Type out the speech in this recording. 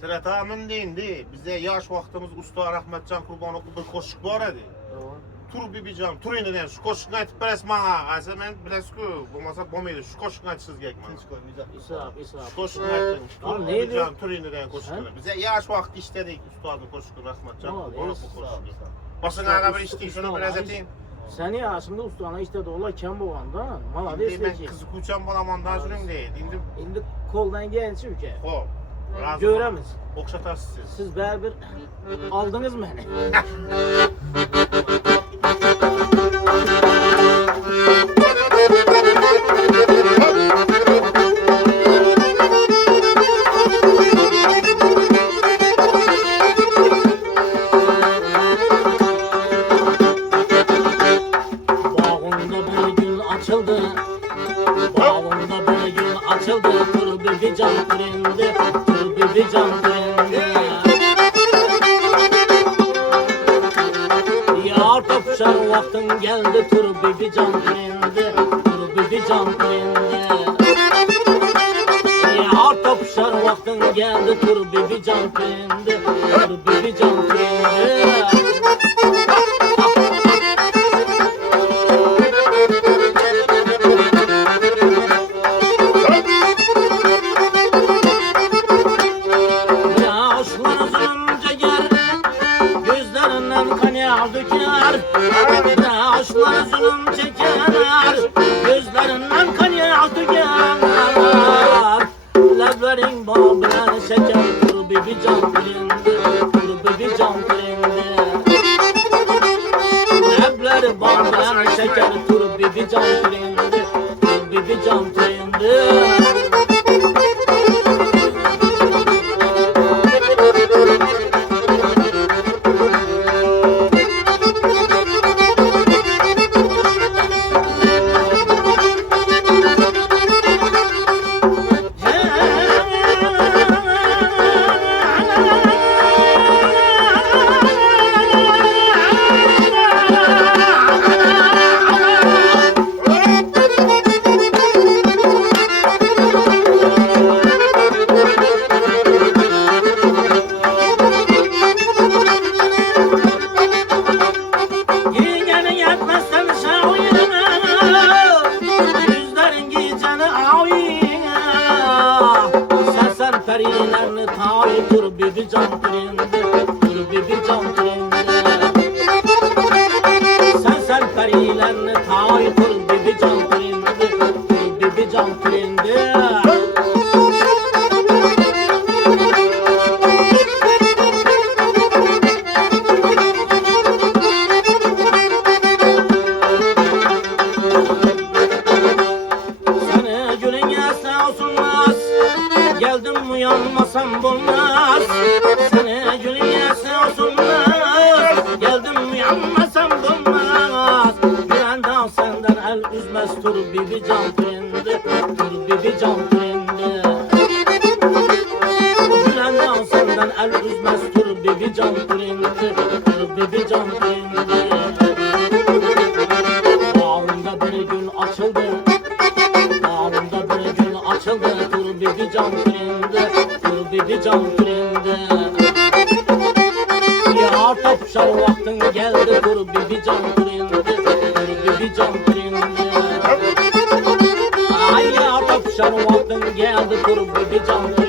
Sırat Amin deyindi. Bize yaş vaxtımız Usta Rahmetcan Kurbanoklu bir koşuk var idi. Tur bibicam, tur indidən şu koşukunu aytıb bəs mənə. Əsə mən biləsku, bulmasa bombaydı. Şu koşukunu aytsız gələk mənə. Hiç koymayacak. Şu koşukunu aytdım. Tur neydi? bibicam, tur indidən koşukunu. Bize yaş vaxtı işlədik Ustadın koşukunu Rahmetcan Kurbanoklu koşukunu. Basın ağa bir işləyik, şunu biraz eteyim. Seni yaşında ustana işte doğula kem boğanda malades İndi mən verecek. kızı kuçam balamandan sürüm deyil. İndi Şimdi koldan gelsin ülke. hop. Göremiz. Oxşatarsınız siz. Siz berber aldınız mı beni? Bağımda bir gün açıldı. Bağımda bir gün açıldı. Tur bir can kurindi. Tur bir can kurindi. Yar topşar vaktin geldi. Tur bir can kurindi. Tur bir can kurindi. Yar topşar vaktin geldi. Tur bir can kurindi. Tur bir can kurindi. Yaşlar zulüm çeker, gözlerinden kan yağı tüker. Leblerin babına şeker, tur bir can kurindi, tur bir can kurindi. Lebleri babına şeker, tur bir can kurindi, tur bir can kurindi. Perilerini tayi tur bir can kurindi, tur bir can kurindi. Sen perilerini tayi tur bir can kurindi, tur bir can kurindi. Seni gülün yasa olsunmaz. Geldim uyanmasam bulmaz. Seni gülün yese olsunmaz. Geldim uyanmasam bulmaz. Güvenden senden el üzmez. Tur bir can kurindi, tur bir can kurindi. Güvenden senden el üzmez. Tur bir can kurindi, tur bir can kurindi. Bağımda bir gün açıldı. Bağımda bir gün açıldı. Tur bir can kurindi, tur bir can kurindi. Yar topşar vaktin geldi. Tur bir can kurindi, tur bir can kurindi. Ay yar topşar vaktin geldi. Tur bir can kurindi.